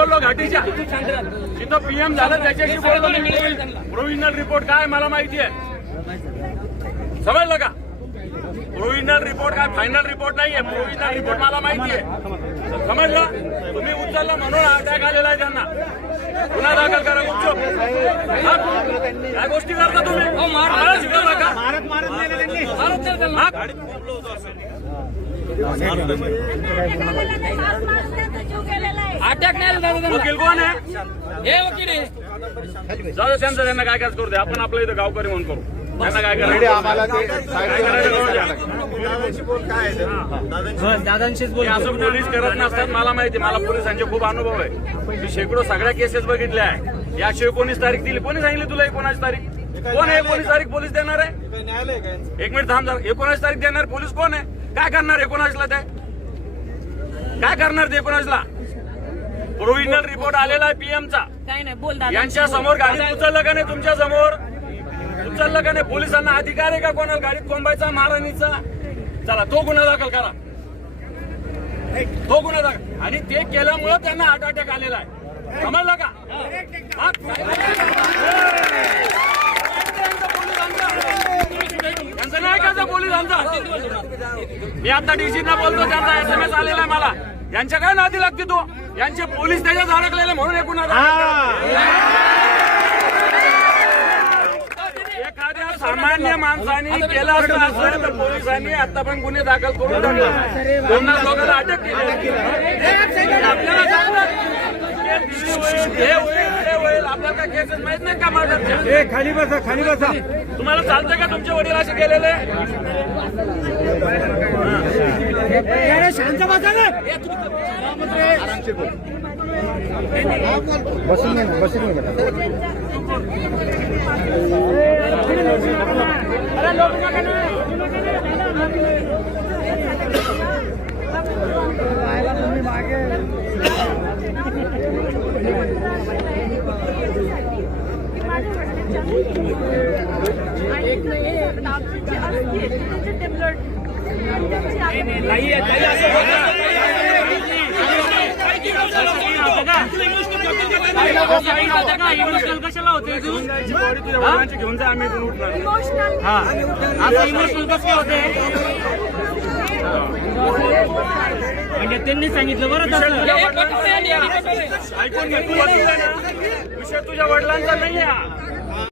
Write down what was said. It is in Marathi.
बोललो घाटीच्या, जिथं पीएम झालं त्याच्याशी बोललो मी. प्रोव्हिजनल रिपोर्ट काय मला माहिती आहे, समजलं का? प्रोव्हिजनल रिपोर्ट काय फायनल रिपोर्ट नाहीये, प्रोव्हिजनल रिपोर्ट मला माहिती आहे, समजलं? तुम्ही उचललं म्हणून अटॅक आलेला आहे त्यांना. गुन्हा दाखल करा गुपचूप. काय गोष्टी करता तुम्ही? आम्हाला शिकवू नका. अटॅक नाही झाला. वकील कोण आहे? हे वकील आहे. जाऊ दे त्यांचं, त्यांना काय करायचं करू दे. आपण आपलं इथं गावकरी म्हणून करू. त्यांना काय करायचं दादांशीच बोल. असं पोलीस करत नसतात. मला माहिती, मला पोलिसांचे खूप अनुभव आहे. मी शेकडो सगळ्या केसेस बघितल्या आहे. या 19 तारीख दिली. कोणी सांगितली तुला 19 तारीख? कोण आहे 19 तारीख पोलीस देणार आहे? एक मिनिट थांब. 19 तारीख देणार पोलीस कोण आहे? काय करणार 19ला? ते काय करणार ते 19ला? प्रोव्हिजनल रिपोर्ट आलेला आहे पीएमचा. काय नाही बोल दादा. यांच्या समोर गाडीत उचललं का नाही? तुमच्या समोर उचललं का नाही? पोलिसांना अधिकार आहे का कोणाला गाडीत कोंबायचा, मारहाणीचा? चला तो गुन्हा दाखल करा, तो गुन्हा दाखल. आणि ते केल्यामुळं त्यांना हार्ट अटॅक आलेला आहे, समजलं का? त्यांचं नाही का पोलिसांचा? मी आता डीसीना बोलतो, त्यांचा SMS आलेला आहे मला. यांच्या काय नादी लागते तो? यांचे पोलीस त्याच्यात अडकलेले म्हणून हे गुन्हा एखाद्या सामान्य माणसाने केला असता असं तर पोलिसांनी आता पण गुन्हे दाखल करून टाकले. 50 लोकांना अटक केली. आपल्याला सांगतात हे होईल आपल्याला काय केसेस माहित नाही का मर्डरच्या? खाली बसा, खाली बसा. तुम्हाला चालतंय का तुमचे वडील असे गेलेले? शांत बसा ना. बसून नाही, बसून नाही. कशाला होते घेऊन जा, आम्ही पण उठणार. आता इमोशनल कसे होते? म्हणजे त्यांनी सांगितलं बरं ऐकून घे, तू वकील आहे ना, विषय तुझ्या वडिलांचा नाही आहे.